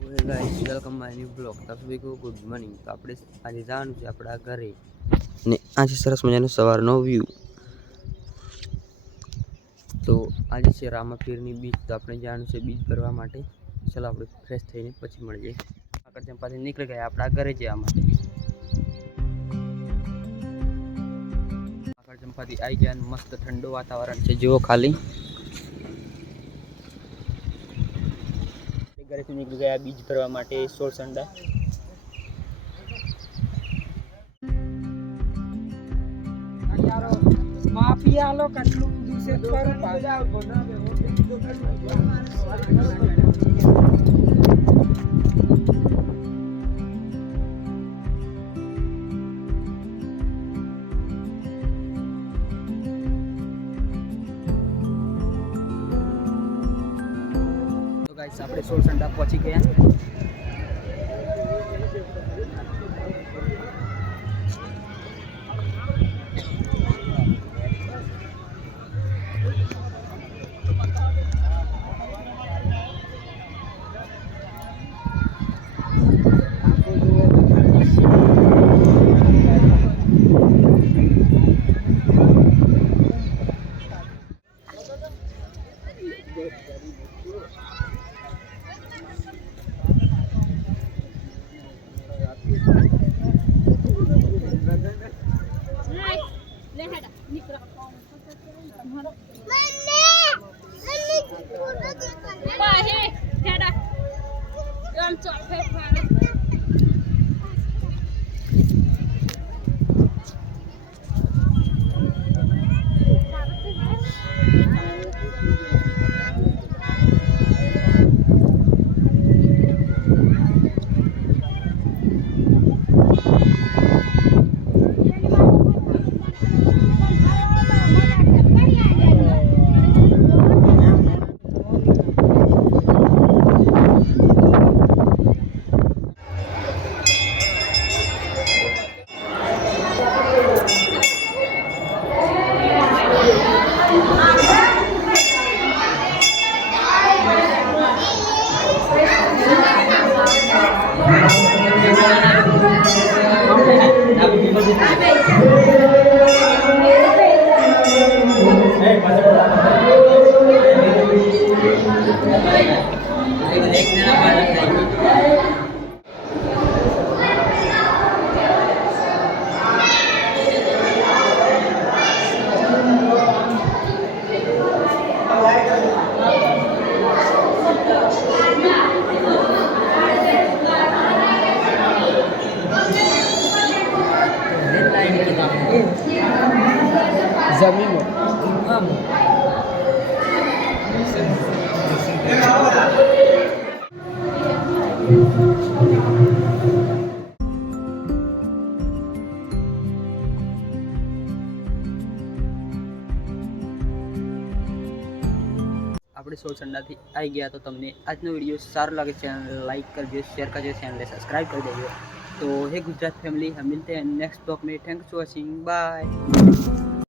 Hey guys welcome my new blog. तो सभी को गुड मॉर्निंग। तो આપણે આજે જવાનું છે આપણા ઘરે ને આજે સરસ મજાનો સવારનો વ્યૂ। તો આજે છે રામાપીરની બીચ। તો આપણે જવાનું છે બીચ ભરવા માટે। ચાલો આપણે ફ્રેશ થઈને પછી મળીએ। આગળ ચંપાથી નીકળી ગયા આપણા ઘરે જવા માટે। આગળ ચંપાથી આવી ગયા મસ્ત ઠંડો વાતાવરણ છે જો ખાલી। ઘરેથી નીકળી ગયા બીચ ભરવા માટે સોરસંડા। માફિયા લો કેટલું દિવસે થોડું પાછા તો ગાઈસ આપણે સોરસંડા પહોંચી ગયા। જમીન આપણે સોરસંડાથી આવી ગયા। તો તમને આજનો વિડીયો સારો લાગે ચેનલ लाइक करજો, शेयर करજો, चैनल सब्सक्राइब कर देજો। तो हे गुजरात फैमिली, हम मिलते हैं नेक्स्ट ब्लॉग में। Thanks for watching, bye.